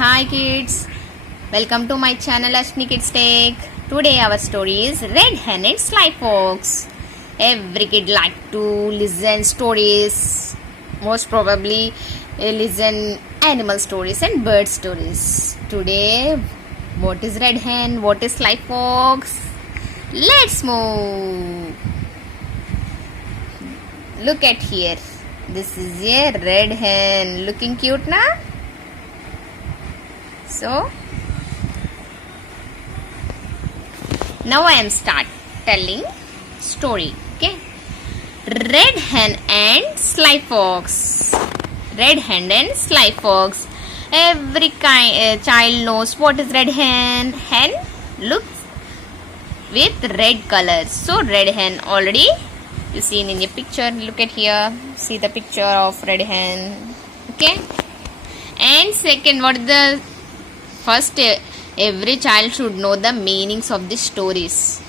Hi kids, welcome to my channel Ashni Kids Take. Today our story is Red Hen and Sly Fox. Every kid like to listen stories. Most probably listen animal stories and bird stories. Today, what is Red Hen? What is Sly Fox? Let's move. Look at here. This is a red hen. Looking cute na? So, now I am start telling story. Okay. Red hen and Sly Fox. Red hen and Sly Fox. Every child knows what is red hen. Hen looks with red color. So red hen already you seen in your picture. Look at here. See the picture of red hen. Okay. And second, what is the first? Every child should know the meanings of the stories.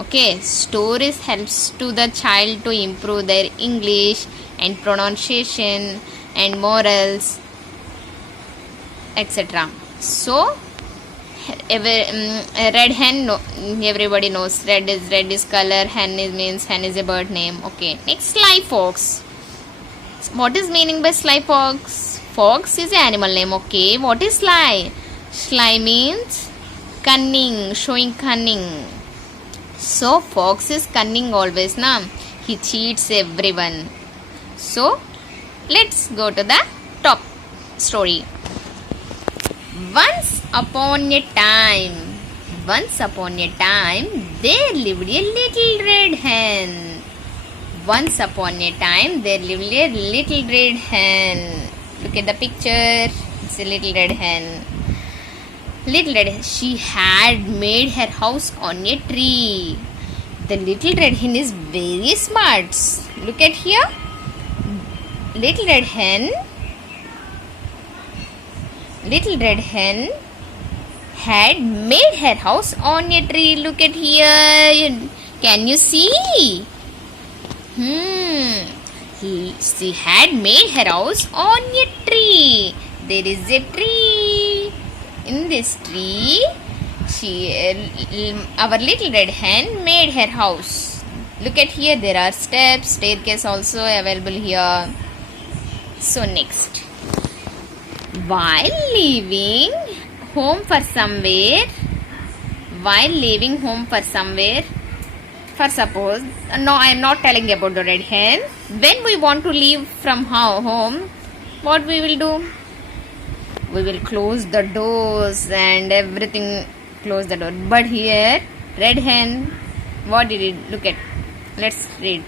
Okay, stories helps to the child to improve their English and pronunciation and morals, etc. So, red hen, everybody knows red is color, means hen is a bird name. Okay, next Sly Fox. What is meaning by Sly Fox? Fox is an animal name. Okay, what is Sly? Sly means cunning, showing cunning. So fox is cunning always, na? He cheats everyone. So let's go to the top story. Once upon a time, there lived a little red hen. Once upon a time, there lived a little red hen. Look at the picture. It's a little red hen. Little red hen, she had made her house on a tree. The little red hen is very smart. Look at here. Little red hen had made her house on a tree. Look at here. Can you see? She had made her house on a tree. There is a tree. In this tree, our little red hen made her house. Look at here, there are steps, staircase also available here. So next, while leaving home for somewhere, for suppose, no, I am not telling about the red hen. When we want to leave from home, what we will do? We will close the doors and everything, close the door. But here, red hen, what did it look at? Let's read.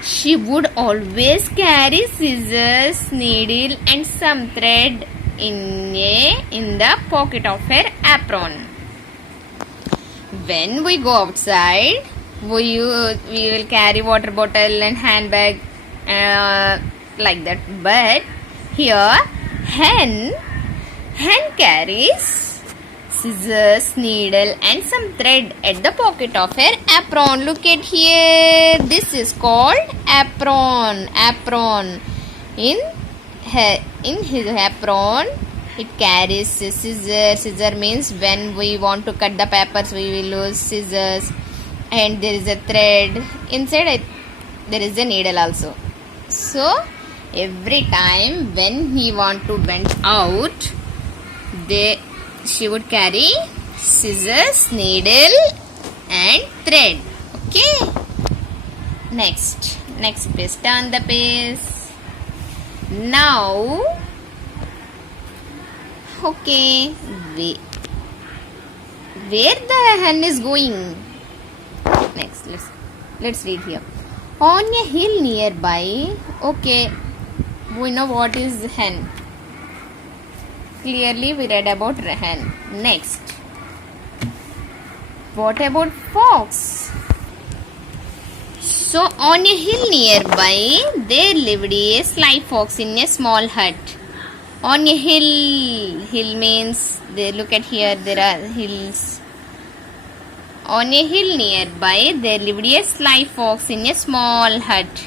She would always carry scissors, needle and some thread in the pocket of her apron. When we go outside, we will carry water bottle and handbag like that. But here, hen carries scissors, needle and some thread at the pocket of her apron. Look at here. This is called apron. In his apron, it carries scissors. Scissor means when we want to cut the papers, we will use scissors. And there is a thread. Inside there is a needle also. So, every time when he want to bend out, she would carry scissors, needle and thread. Okay. Next page. Turn the page. Now, okay, where the hen is going? Next, let's read here. On a hill nearby. Okay, we know what is hen. Clearly we read about hen. Next, what about fox? So on a hill nearby, there lived a Sly Fox in a small hut. On a hill means, look at here, there are hills. On a hill nearby, there lived a Sly Fox in a small hut.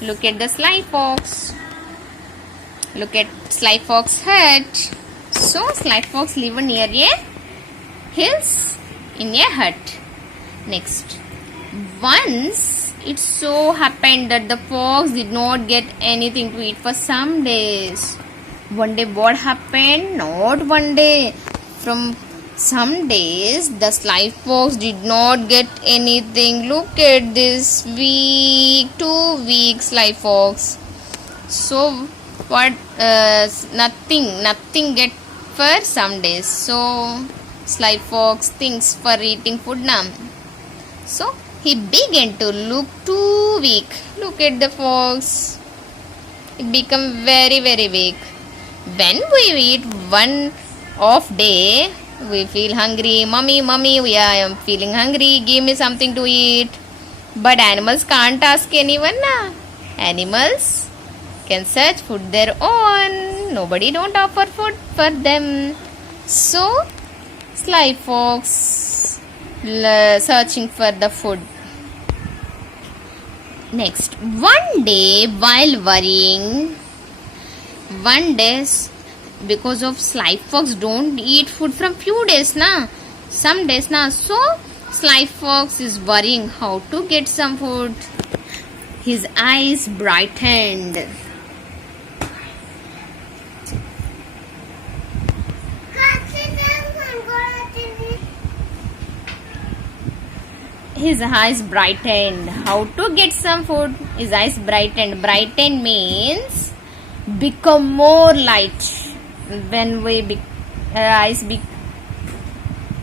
Look at the Sly Fox. Look at Sly Fox hut. So sly fox lived near a hills in a hut. Next, once it so happened that the fox did not get anything to eat for some days. One day what happened? Not one day. From some days the sly fox did not get anything. Look at this week, 2 weeks sly fox. So what? Nothing get for some days. So sly fox thinks for eating food now. So he began to look too weak. Look at the fox. It become very weak. When we eat one off day, we feel hungry. Mommy, I am feeling hungry. Give me something to eat. But animals can't ask anyone. Na. Animals can search food their own. Nobody don't offer food for them. So sly fox searching for the food. Next, one day while worrying, because of sly fox don't eat food from few days na, some days na, so sly fox is worrying how to get some food. His eyes brightened. His eyes brightened. How to get some food? His eyes brightened. Brighten means become more light. When we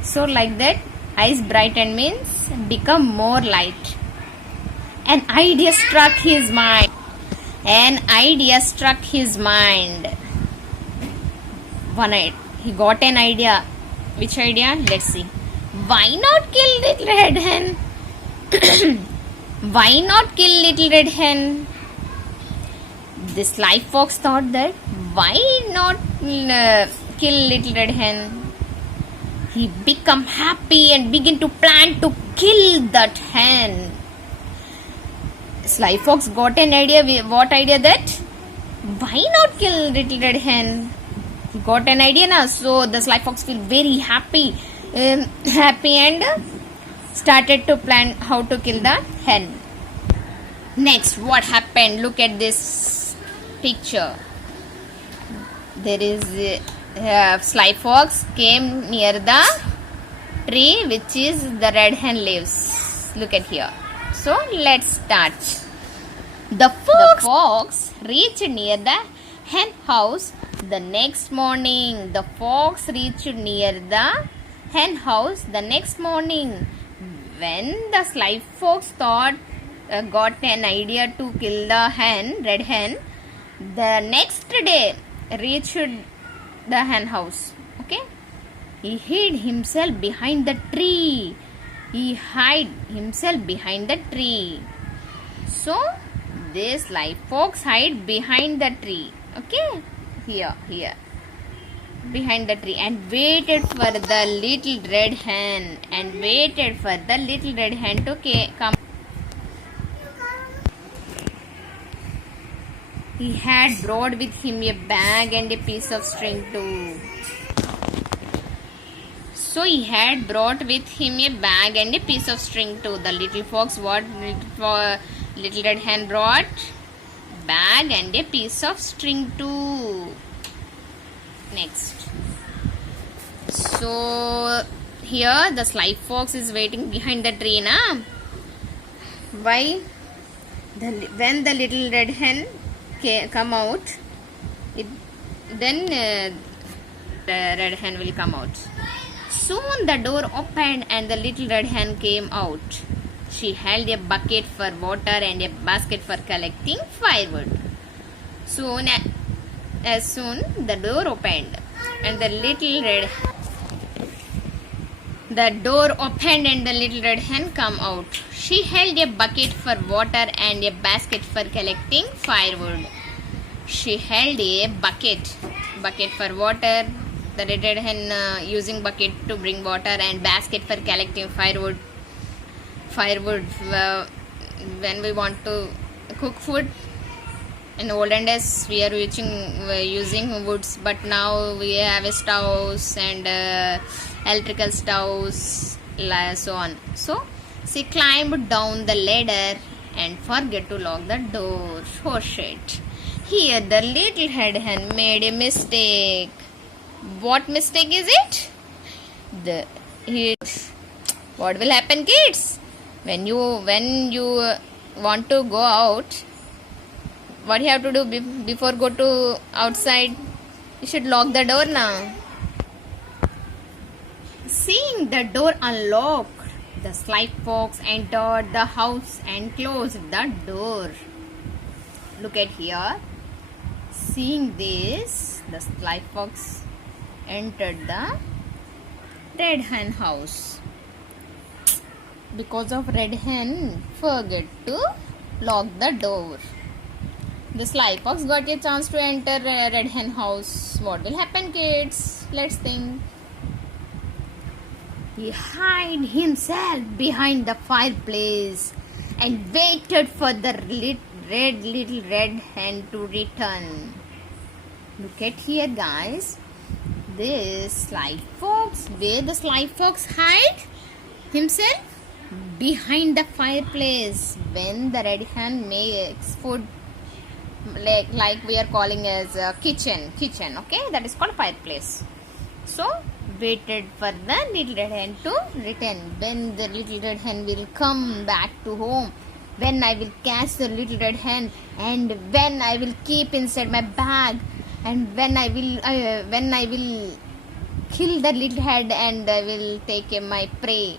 so like that, eyes brighten means become more light. An idea struck his mind. He got an idea. Which idea? Let's see. Why not kill little red hen? Why not kill little red hen? The sly fox thought that why not kill little red hen? He became happy and began to plan to kill that hen. Sly fox got an idea. What idea that? Why not kill little red hen? He got an idea now. So the sly fox feel very happy and started to plan how to kill the hen. Next, what happened? Look at this picture. There is sly fox came near the tree which is the red hen lives. Look at here. So let's start. The fox reached near the hen house the next morning. The fox reached near the hen house the next morning. When the sly fox got an idea to kill the red hen, the next day reached the hen house. Okay, he hid himself behind the tree. So this sly fox hide behind the tree. Okay, here behind the tree and waited for the little red hen to come. He had brought with him a bag and a piece of string too. So he had brought with him a bag and a piece of string too. The little fox, little red hen brought? Bag and a piece of string too. Next. So here the sly fox is waiting behind the tree na. Why? When the little red hen come out, then the red hen will come out. Soon the door opened and the little red hen came out. She held a bucket for water and a basket for collecting firewood. As soon the door opened and the little red hen come out. She held a bucket for water and a basket for collecting firewood. She held a bucket for water. The red hen using bucket to bring water and basket for collecting firewood. When we want to cook food, In olden days, we are using woods, but now we have stoves and electrical stoves, so on. So she climbed down the ladder and forget to lock the door. Oh shit! Here the little head hen made a mistake. What mistake is it? What will happen, kids? When you want to go out, what you have to do before go to outside? You should lock the door now. Seeing the door unlocked, the sly fox entered the house and closed the door. Look at here. Seeing this, the sly fox entered the red hen house. Because of red hen forget to lock the door. The sly fox got a chance to enter red hen house. What will happen, kids? Let's think. He hid himself behind the fireplace and waited for the little red hen to return. Look at here, guys. This sly fox, where the sly fox hide himself? Behind the fireplace. When the red hen makes food, like we are calling as kitchen, okay, that is called fireplace. So waited for the little red hen to return. When the little red hen will come back to home, when I will catch the little red hen, and when I will keep inside my bag, and when I will kill the little head, and I will take my prey.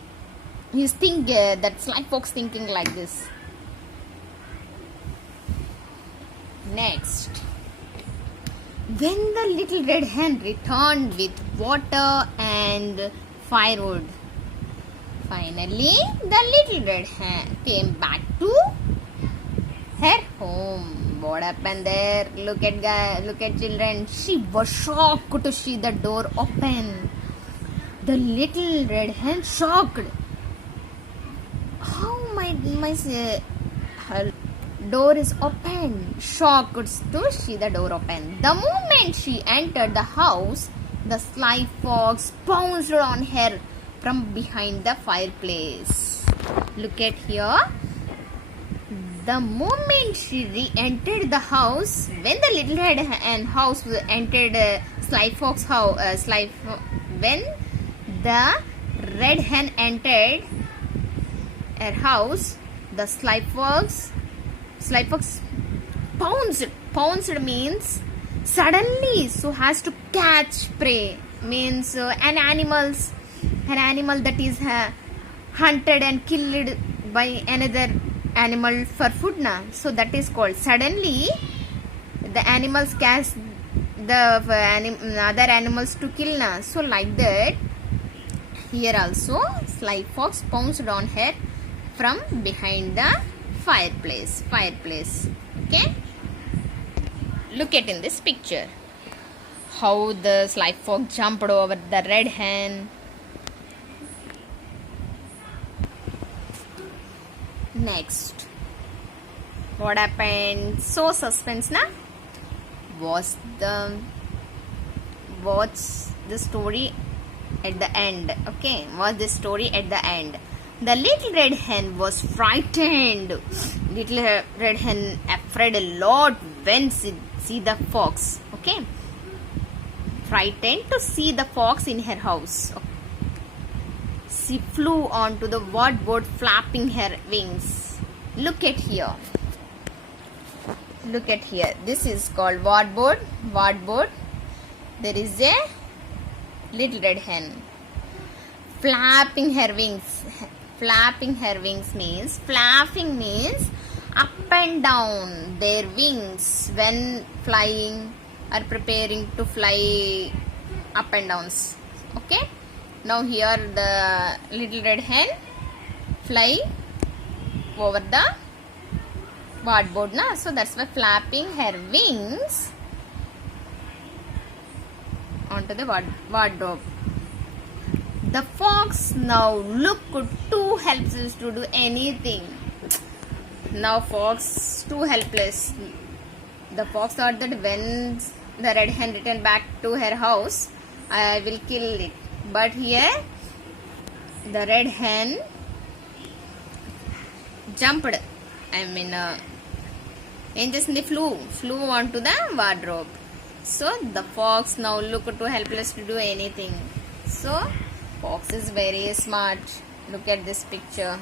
You think that sly fox thinking like this. Next, when the little red hen returned with water and firewood, finally the little red hen came back to her home. What happened there? Look at children. She was shocked to see the door open. The little red hen shocked. How her door is open? Shocked to see the door open. The moment she entered the house, the sly fox pounced on her from behind the fireplace. Look at here. The moment she re-entered the house, when the little red hen house entered sly fox house, when the red hen entered her house, the sly fox pounced means suddenly, so has to catch prey, means an animal that is hunted and killed by another animal for food na. So that is called suddenly the animals catch the other animals to kill na. So like that, here also sly fox pounced on her from behind the fireplace. Okay, look at in this picture how the sly fox jumped over the red hen. Next, what happened? So suspense na. What's the story at the end? Okay, what's the story at the end? The little red hen was frightened. Little red hen afraid a lot when she see the fox. Okay, frightened to see the fox in her house. She flew onto the wardboard, flapping her wings. Look at here. This is called wardboard. There is a little red hen flapping her wings. Flapping means up and down their wings when flying or preparing to fly up and downs. Okay, now here the little red hen fly over the wardboard na, so that's why flapping her wings onto the wardrobe. The fox now looked too helpless to do anything. Now fox too helpless. The fox thought that when the red hen returned back to her house, I will kill it. But here the red hen jumped. Em chesindi, flew onto the wardrobe. So the fox now looked too helpless to do anything. So fox is very smart. Look at this picture.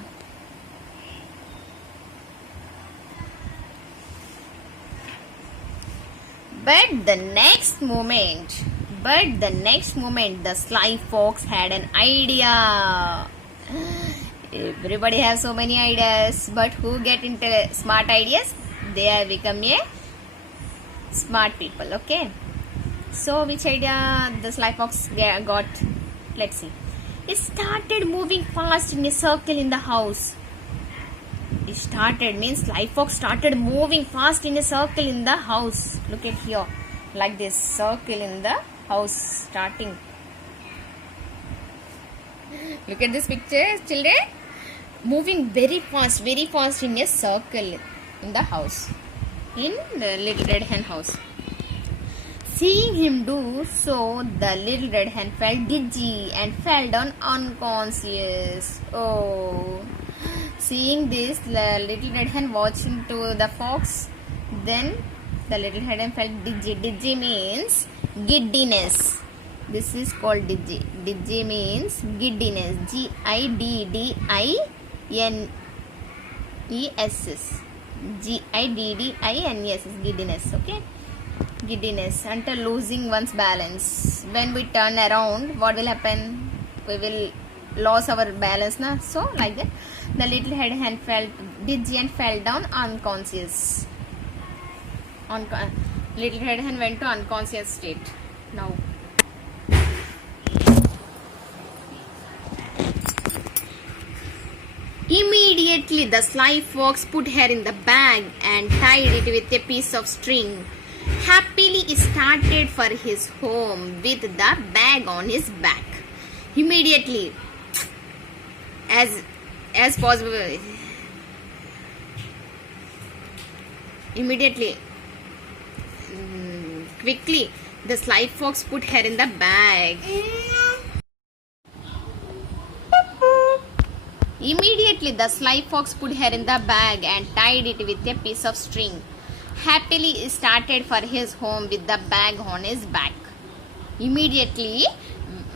But the next moment, the sly fox had an idea. Everybody has so many ideas, but who get into smart ideas? They have become a smart people. Okay. So which idea the sly fox got? Let's see. It started moving fast in a circle in the house. It started means sly fox started moving fast in a circle in the house. Look at here, like this circle in the house starting. Look at this picture, children. Moving very fast in a circle in the house, in the little red hen house. Seeing him do so, the little red hen felt dizzy and fell down unconscious. Oh. Seeing this, the little red hen watching to the fox, then the little red hen felt dizzy. Dizzy means giddiness. This is called dizzy. Dizzy means giddiness. Giddiness. Giddiness. Giddiness. Okay. Giddiness, until losing one's balance. When we turn around, what will happen? We will lose our balance, na? So like that, the little red hen felt dizzy and fell down unconscious. Little red hen went to unconscious state. Now immediately the sly fox put her in the bag and tied it with a piece of string. Happily he started for his home with the bag on his back. Immediately, as possible, quickly the sly fox put her in the bag. Immediately the sly fox put her in the bag and tied it with a piece of string. Happily he started for his home with the bag on his back. Immediately,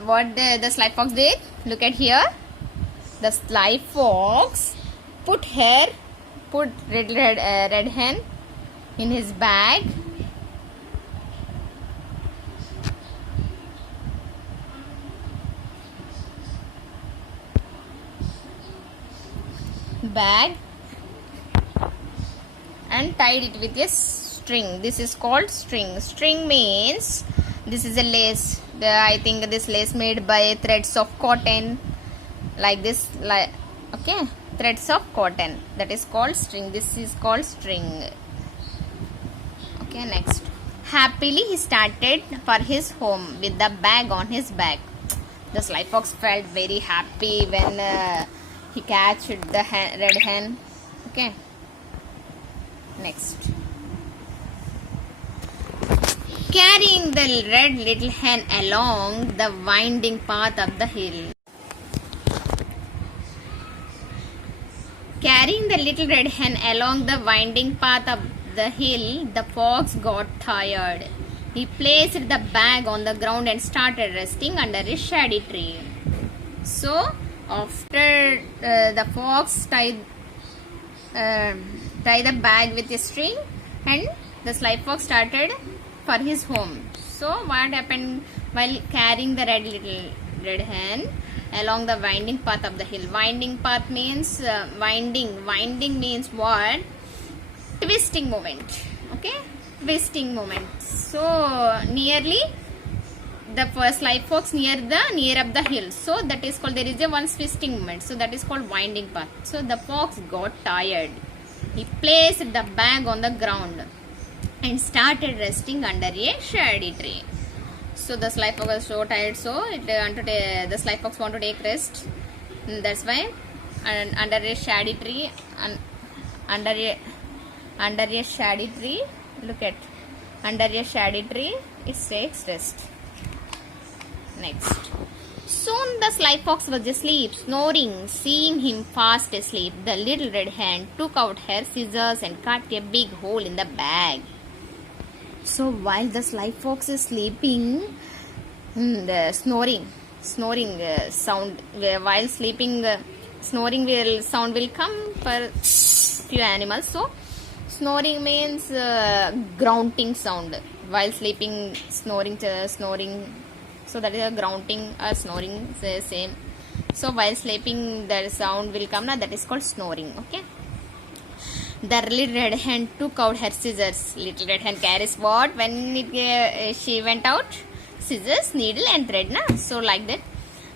what the sly fox did? Look at here. The sly fox put red hen in his bag. And tied it with a string. This is called string. String means this is a lace. I think this lace made by threads of cotton, like this, like, okay, threads of cotton. That is called string. This is called string. Okay, next. Happily he started for his home with the bag on his back. The sly fox felt very happy when he catched the red hen. Okay. Next. Carrying the red little hen along the winding path up the hill. Carrying the little red hen along the winding path up the hill, the fox got tired. He placed the bag on the ground and started resting under a shady tree. So, after the fox tied the bag with a string, and the sly fox started for his home. So what happened while carrying the red hen along the winding path of the hill? Winding path means winding means what? Twisting movement. Okay, twisting movement. So nearly the first sly fox near up the hill, so that is called, there is a one twisting movement, so that is called winding path. So the fox got tired. He placed the bag on the ground and started resting under a shady tree. So the sly fox was so tired, so the sly fox wanted to take rest. That's why, and under a shady tree, Look at, under a shady tree, it takes rest. Next. Soon the sly fox was asleep, snoring. Seeing him fast asleep, the little red hen took out her scissors and cut a big hole in the bag. So while the sly fox is sleeping, the snoring sound, while sleeping, snoring sound will come for few animals. So snoring means grunting sound. While sleeping, snoring. So that is a grunting or snoring, same. So while sleeping, the sound will come. That is called snoring. Okay. The little red hen took out her scissors. Little red hen carries what when she went out? Scissors, needle, and thread. Na? So like that.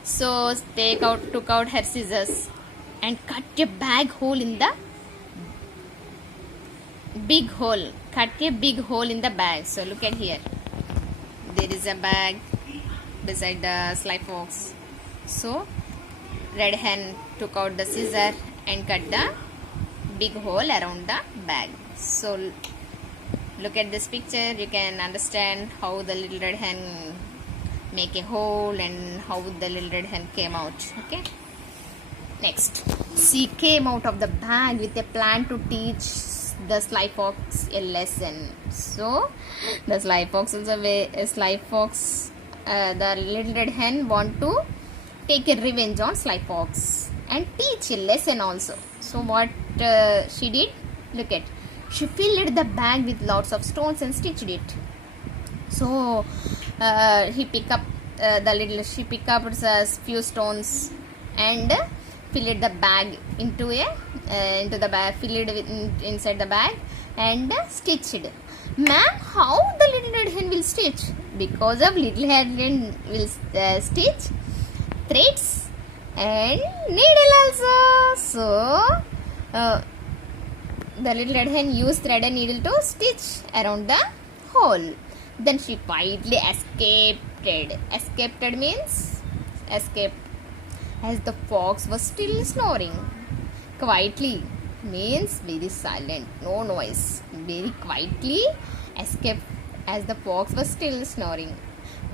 So took out her scissors and cut a big hole in the big hole. Cut a big hole in the bag. So look at here. There is a bag beside the sly fox. So red hen took out the scissor and cut the big hole around the bag. So look at this picture. You can understand how the little red hen make a hole and how the little red hen came out. Okay. Next, she came out of the bag with a plan to teach the sly fox a lesson. So the sly fox is the little red hen want to take a revenge on sly fox and teach a lesson also. So what she did? Look at, she filled the bag with lots of stones and stitched it. So she picked up a few stones and filled the bag into the bag, inside the bag and stitched. Ma'am, how the little red hen will stitch? Because of little red hen will stitch threads and needle also. So the little red hen used thread and needle to stitch around the hole. Then she quietly escaped. Escaped means escaped, as the fox was still snoring. Quietly means very silent, no noise. Very quietly escaped as the fox was still snoring.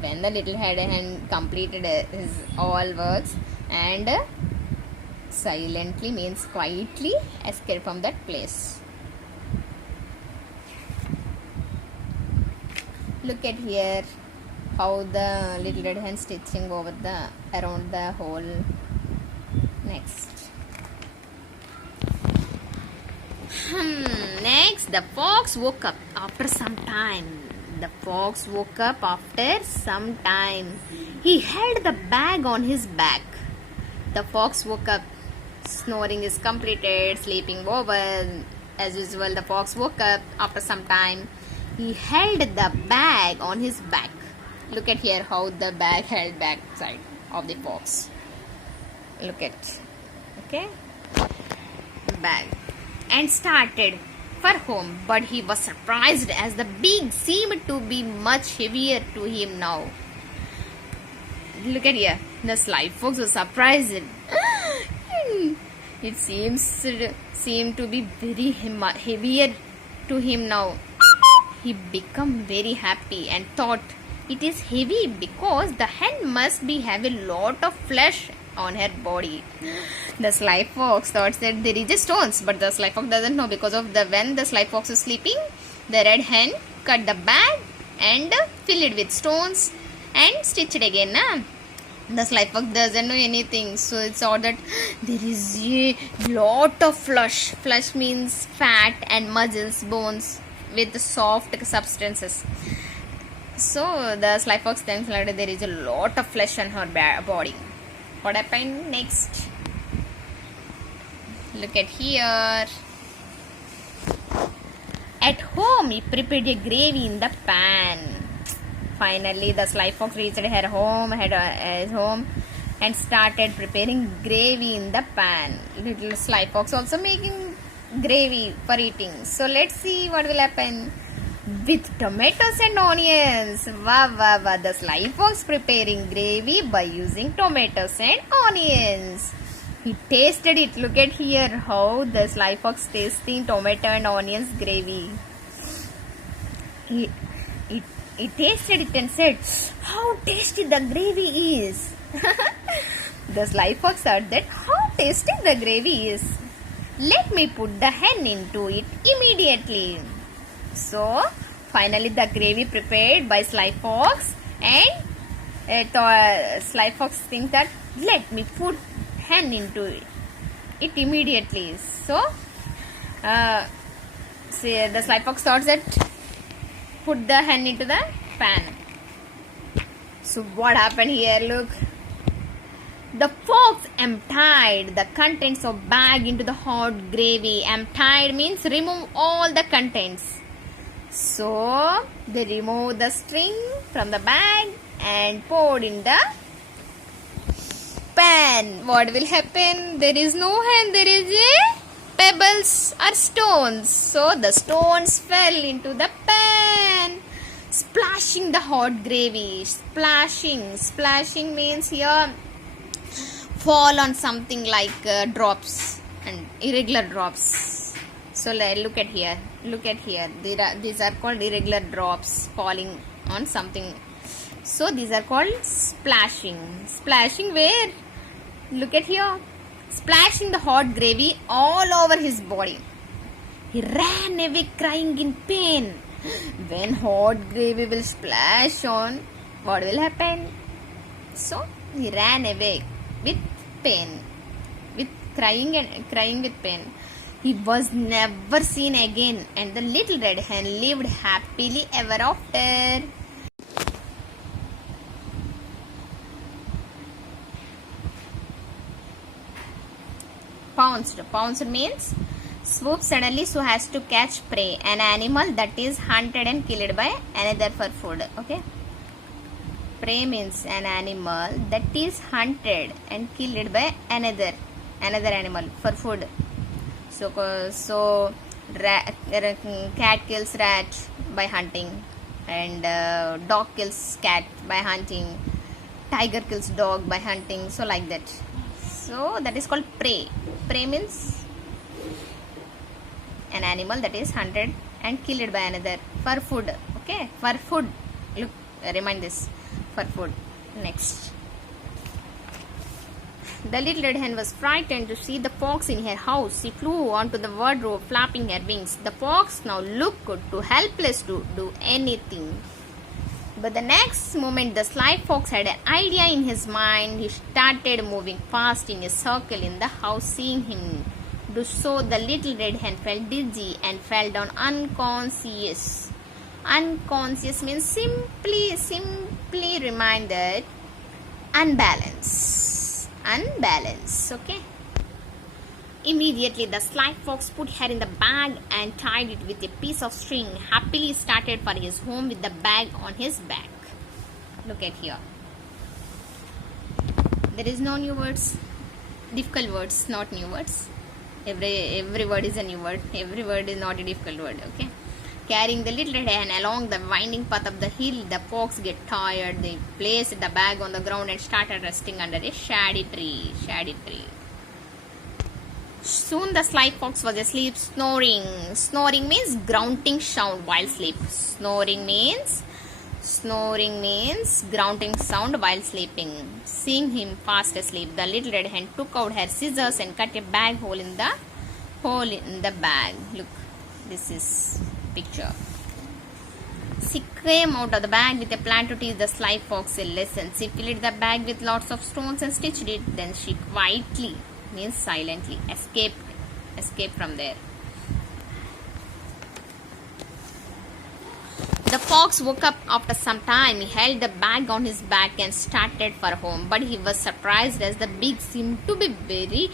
When the little red hen completed his all works and silently means quietly escaped from that place. Look at here how the little red hen stitching over around the hole. Next. Next, the fox woke up after some time. He held the bag on his back. The fox woke up. Snoring is completed. Sleeping over. As usual, the fox woke up after some time. He held the bag on his back. Look at here how the bag held back side of the fox. Look at. Okay. Bag. And started for home. But he was surprised as the bag seemed to be much heavier to him now. Look at here. The sly fox was surprised. It seemed to be very heavier to him now. He became very happy and thought, it is heavy because the hen must be having a lot of flesh on her body. The sly fox thought that there is a stones, but the sly fox doesn't know because of when the sly fox is sleeping, the red hen cut the bag and filled it with stones and stitched it again. The sly fox doesn't know anything, so it saw that there is a lot of flesh. Flesh means fat and muscles, bones with soft substances. So the sly fox thinks that there is a lot of flesh on her body. What happened next? Look at here. At home, he prepared a gravy in the pan. Finally, the sly fox reached his home and started preparing gravy in the pan. Little sly fox also making gravy for eating. So let's see what will happen. With tomatoes and onions. Wow, wow, wow. The sly fox preparing gravy by using tomatoes and onions. He tasted it. Look at here how the sly fox tasting tomato and onions gravy. He, it, he tasted it and said, "How tasty the gravy is!" The sly fox heard that, "How tasty the gravy is! Let me put the hen into it immediately." So, finally, the gravy prepared by Sly Fox, and Sly Fox thinks that, "Let me put hen into it immediately." So, the Sly Fox thought that, put the hen into the pan. So, what happened here? Look. The fox emptied the contents of bag into the hot gravy. Emptied means remove all the contents. So they removed the string from the bag and poured in the pan. What will happen? There is no hen, there is a pebbles or stones. So the stones fell into the pan, splashing the hot gravy. Splashing means here fall on something like drops and irregular drops. So look at here. These are called irregular drops falling on something. So these are called splashing. Splashing where? Look at here. Splashing the hot gravy all over his body. He ran away crying in pain. When hot gravy will splash on, what will happen? So he ran away with pain, with crying with pain. He was never seen again, and the little red hen lived happily ever after. Pounced means swoop suddenly so as to catch prey, an animal that is hunted and killed by another for food. Okay. Prey means an animal that is hunted and killed by another animal for food. So cat kills rat by hunting, and dog kills cat by hunting. Tiger kills dog by hunting. So like that. So that is called prey. Prey means an animal that is hunted and killed by another for food. Okay, for food. Look, remind this. For food. Next. The little red hen was frightened to see the fox in her house. She flew onto the wardrobe, flapping her wings. The fox now looked too helpless to do anything. But the next moment, the sly fox had an idea in his mind. He started moving fast in a circle in the house. Seeing him do so, the little red hen felt dizzy and fell down unconscious. Unconscious means simply reminded, unbalanced. Okay. Immediately the sly fox put her in the bag and tied it with a piece of string. Happily started for his home with the bag on his back. Look at here. There is no new words. Difficult words, not new words. Every word is a new word. Every word is not a difficult word. Okay. Carrying the little red hen along the winding path of the hill, the fox get tired. They placed the bag on the ground and started resting under a shady tree. Soon the sly fox was asleep, snoring. Snoring means grunting sound while asleep. Snoring means grunting sound while sleeping. Seeing him fast asleep, the little red hen took out her scissors and cut a bag hole in the bag. Look, this is picture. She came out of the bag with a plan to teach the sly fox a lesson. She filled the bag with lots of stones and stitched it. Then she quietly, means silently, escaped from there. The fox woke up after some time. He held the bag on his back and started for home. But he was surprised as the bag seemed to be very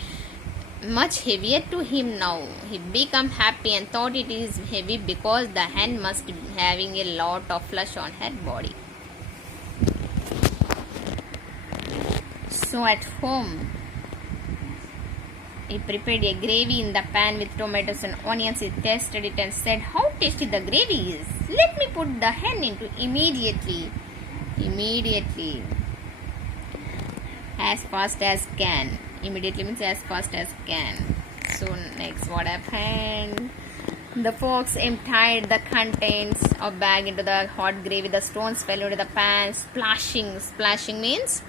much heavier to him now. He became happy and thought it is heavy because the hen must be having a lot of flesh on her body. So at home, he prepared a gravy in the pan with tomatoes and onions. He tasted it and said, "How tasty the gravy is! Let me put the hen into immediately. As fast as can." Immediately means as fast as can. So next, what happened? The fox emptied the contents of bag into the hot gravy. The stones fell into the pan, splashing. Splashing means,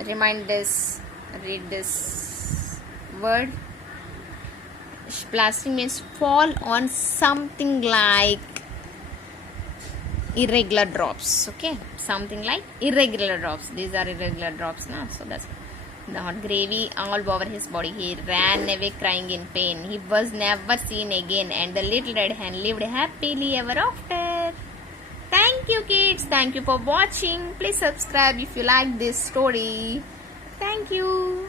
read this word. Splashing means fall on something like irregular drops. Okay, something like irregular drops. These are irregular drops now. So that's the hot gravy all over his body. He ran away crying in pain. He was never seen again, and the little red hen lived happily ever after. Thank you, kids. Thank you for watching. Please subscribe if you like this story. Thank you.